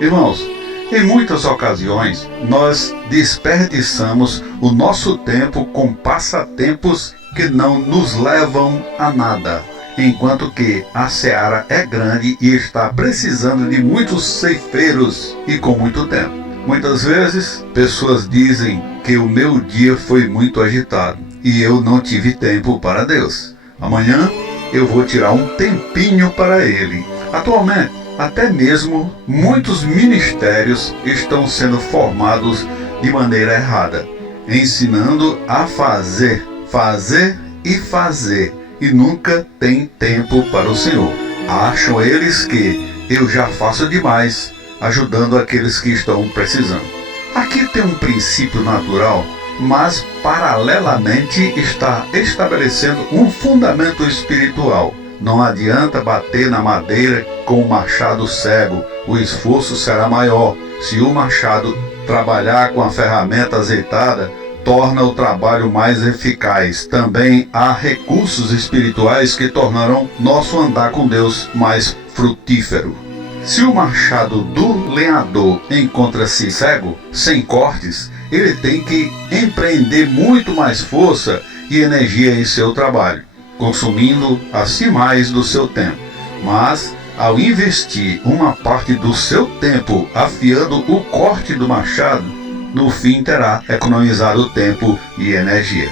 Irmãos, em muitas ocasiões, nós desperdiçamos o nosso tempo com passatempos que não nos levam a nada, enquanto que a seara é grande e está precisando de muitos ceifeiros e com muito tempo. Muitas vezes, pessoas dizem que o meu dia foi muito agitado e eu não tive tempo para Deus. Amanhã eu vou tirar um tempinho para Ele. Atualmente, até mesmo muitos ministérios estão sendo formados de maneira errada, ensinando a fazer e nunca tem tempo para o Senhor. Acham eles que eu já faço demais, ajudando aqueles que estão precisando. Aqui tem um princípio natural, mas paralelamente está estabelecendo um fundamento espiritual. Não adianta bater na madeira com o machado cego, o esforço será maior. Se o machado trabalhar com a ferramenta azeitada, torna o trabalho mais eficaz. Também há recursos espirituais que tornarão nosso andar com Deus mais frutífero. Se o machado do lenhador encontra-se cego, sem cortes, ele tem que empreender muito mais força e energia em seu trabalho, consumindo assim mais do seu tempo. Mas, ao investir uma parte do seu tempo afiando o corte do machado, no fim terá economizado tempo e energia.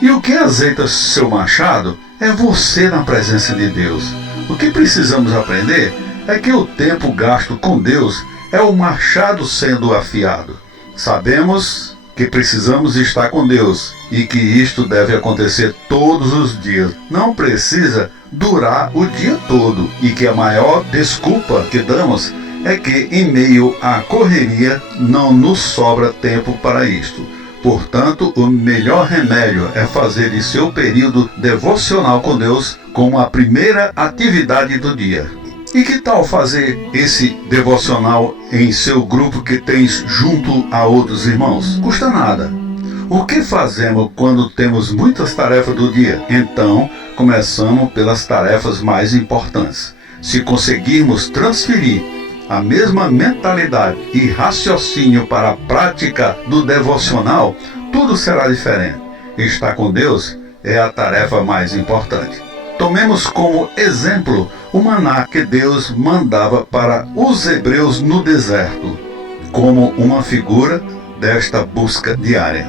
E o que azeita seu machado é você na presença de Deus. O que precisamos aprender é que o tempo gasto com Deus é o machado sendo afiado. Sabemos que precisamos estar com Deus e que isto deve acontecer todos os dias. Não precisa durar o dia todo e que a maior desculpa que damos é que em meio à correria não nos sobra tempo para isto. Portanto, o melhor remédio é fazer de seu período devocional com Deus como a primeira atividade do dia. E que tal fazer esse devocional em seu grupo que tens junto a outros irmãos? Custa nada. O que fazemos quando temos muitas tarefas do dia? Então, começamos pelas tarefas mais importantes. Se conseguirmos transferir a mesma mentalidade e raciocínio para a prática do devocional, tudo será diferente. Estar com Deus é a tarefa mais importante. Tomemos como exemplo o maná que Deus mandava para os hebreus no deserto, como uma figura desta busca diária.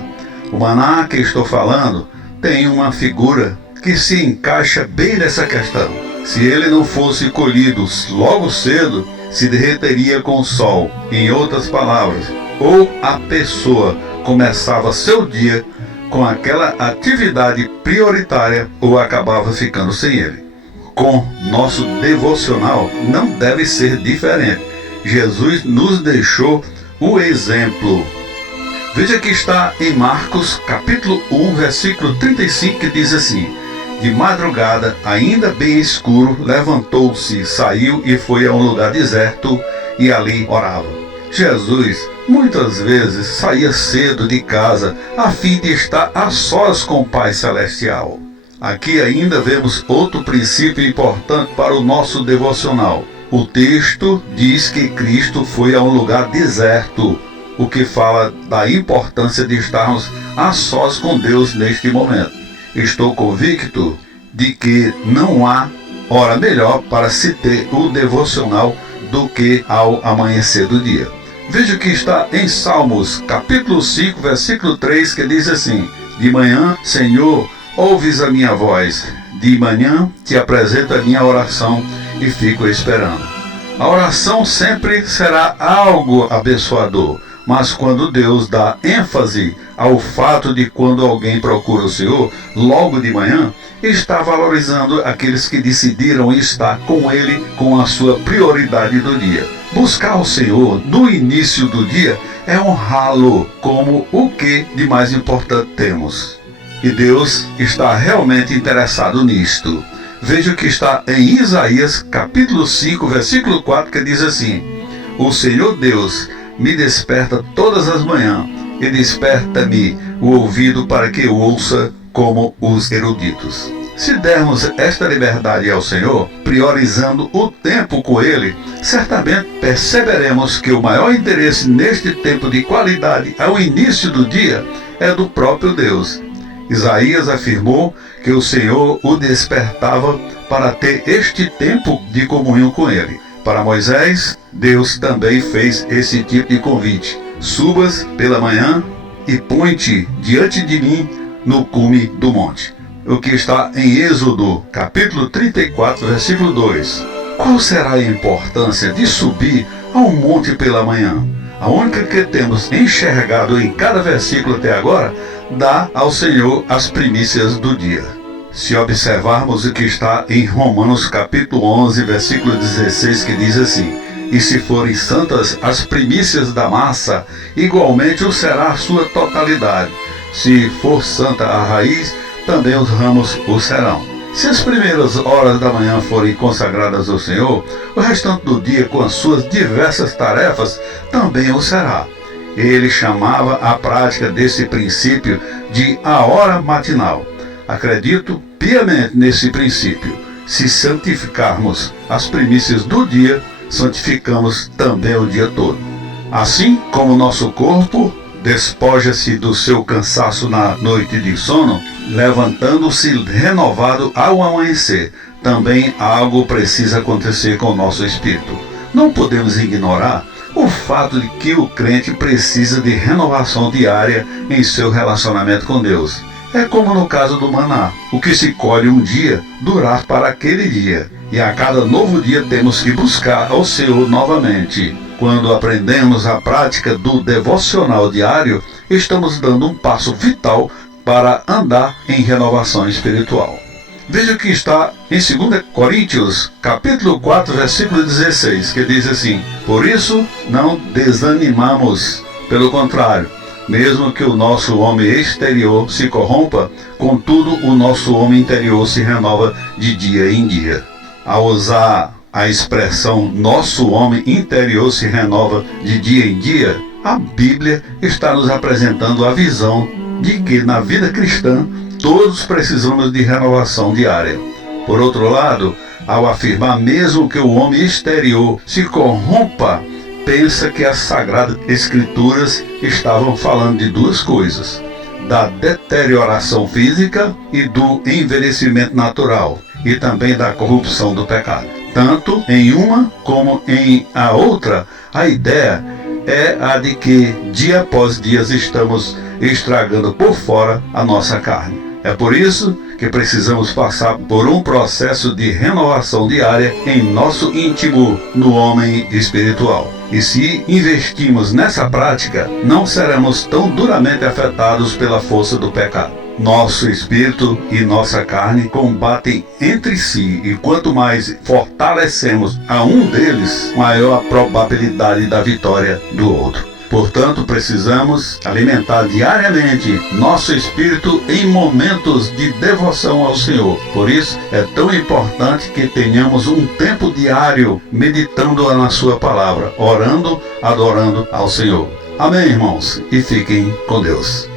O maná que estou falando tem uma figura que se encaixa bem nessa questão. Se ele não fosse colhido logo cedo, se derreteria com o sol. Em outras palavras, ou a pessoa começava seu dia com aquela atividade prioritária ou acabava ficando sem ele. Com nosso devocional não deve ser diferente. Jesus nos deixou o exemplo. Veja que está em Marcos capítulo 1, versículo 35, que diz assim: de madrugada, ainda bem escuro, levantou-se, saiu e foi a um lugar deserto e ali orava. Jesus muitas vezes saía cedo de casa a fim de estar a sós com o Pai Celestial. Aqui ainda vemos outro princípio importante para o nosso devocional. O texto diz que Cristo foi a um lugar deserto, o que fala da importância de estarmos a sós com Deus neste momento. Estou convicto de que não há hora melhor para se ter o devocional do que ao amanhecer do dia. Veja que está em Salmos, capítulo 5, versículo 3, que diz assim: de manhã, Senhor, ouves a minha voz, de manhã te apresento a minha oração e fico esperando. A oração sempre será algo abençoador, mas quando Deus dá ênfase ao fato de quando alguém procura o Senhor logo de manhã, está valorizando aqueles que decidiram estar com Ele com a sua prioridade do dia. Buscar o Senhor no início do dia é honrá-lo como o que de mais importante temos. E Deus está realmente interessado nisto. Veja o que está em Isaías capítulo 5, versículo 4, que diz assim: o Senhor Deus me desperta todas as manhãs e desperta-me o ouvido para que eu ouça como os eruditos. Se dermos esta liberdade ao Senhor, priorizando o tempo com Ele, certamente perceberemos que o maior interesse neste tempo de qualidade ao início do dia é do próprio Deus. Isaías afirmou que o Senhor o despertava para ter este tempo de comunhão com Ele. Para Moisés, Deus também fez esse tipo de convite: subas pela manhã e põe-te diante de mim no cume do monte. O que está em Êxodo, capítulo 34, versículo 2. Qual será a importância de subir ao monte pela manhã? A única que temos enxergado em cada versículo até agora dá ao Senhor as primícias do dia. Se observarmos o que está em Romanos capítulo 11, versículo 16, que diz assim: e se forem santas as primícias da massa, igualmente o será a sua totalidade. Se for santa a raiz, também os ramos o serão. Se as primeiras horas da manhã forem consagradas ao Senhor, o restante do dia, com as suas diversas tarefas, também o será. Ele chamava a prática desse princípio de a hora matinal. Acredito piamente nesse princípio. Se santificarmos as primícias do dia, santificamos também o dia todo. Assim como nosso corpo despoja-se do seu cansaço na noite de sono, levantando-se renovado ao amanhecer, também algo precisa acontecer com o nosso espírito. Não podemos ignorar o fato de que o crente precisa de renovação diária em seu relacionamento com Deus. É como no caso do maná: o que se colhe um dia, durar para aquele dia, e a cada novo dia temos que buscar ao Senhor novamente. Quando aprendemos a prática do devocional diário, estamos dando um passo vital para andar em renovação espiritual. Veja o que está em 2 Coríntios, capítulo 4, versículo 16, que diz assim: por isso não desanimamos, pelo contrário, mesmo que o nosso homem exterior se corrompa, contudo o nosso homem interior se renova de dia em dia. Ao usar a expressão nosso homem interior se renova de dia em dia, a Bíblia está nos apresentando a visão de que na vida cristã todos precisamos de renovação diária. Por outro lado, ao afirmar mesmo que o homem exterior se corrompa, pensa que as Sagradas Escrituras estavam falando de duas coisas: da deterioração física e do envelhecimento natural, e também da corrupção do pecado. Tanto em uma como em a outra, a ideia é a de que dia após dia estamos estragando por fora a nossa carne. É por isso que precisamos passar por um processo de renovação diária em nosso íntimo, no homem espiritual. E se investirmos nessa prática, não seremos tão duramente afetados pela força do pecado. Nosso espírito e nossa carne combatem entre si, e quanto mais fortalecemos a um deles, maior a probabilidade da vitória do outro. Portanto, precisamos alimentar diariamente nosso espírito em momentos de devoção ao Senhor. Por isso, é tão importante que tenhamos um tempo diário meditando na sua palavra, orando, adorando ao Senhor. Amém, irmãos? E fiquem com Deus.